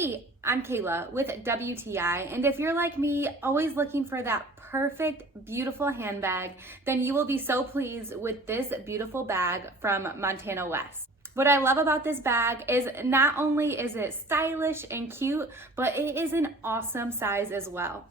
Hey, I'm Kayla with WTI, and if you're like me, always looking for that perfect, beautiful handbag, then you will be so pleased with this beautiful bag from Montana West. What I love about this bag is not only is it stylish and cute, but it is an awesome size as well.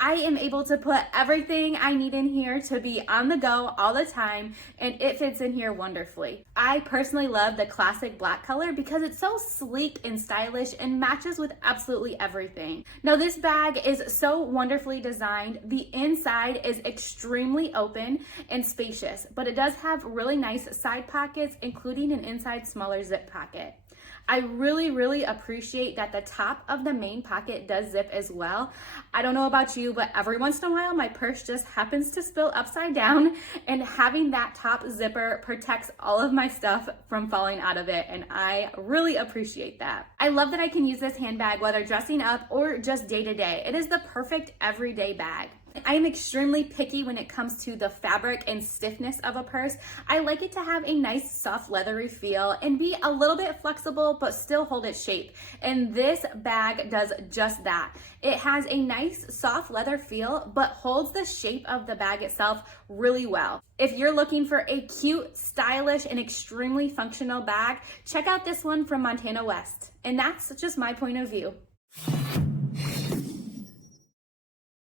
I am able to put everything I need in here to be on the go all the time, and it fits in here wonderfully. I personally love the classic black color because it's so sleek and stylish and matches with absolutely everything. Now this bag is so wonderfully designed. The inside is extremely open and spacious, but it does have really nice side pockets, including an inside smaller zip pocket. I really appreciate that the top of the main pocket does zip as well. I don't know about you, but every once in a while my purse just happens to spill upside down, and having that top zipper protects all of my stuff from falling out of it, and I really appreciate that. I love that I can use this handbag whether dressing up or just day to day. It is the perfect everyday bag. I am extremely picky when it comes to the fabric and stiffness of a purse. I like it to have a nice soft leathery feel and be a little bit flexible but still hold its shape. And this bag does just that. It has a nice soft leather feel but holds the shape of the bag itself really well. If you're looking for a cute, stylish, and extremely functional bag, check out this one from Montana West. And that's just my point of view.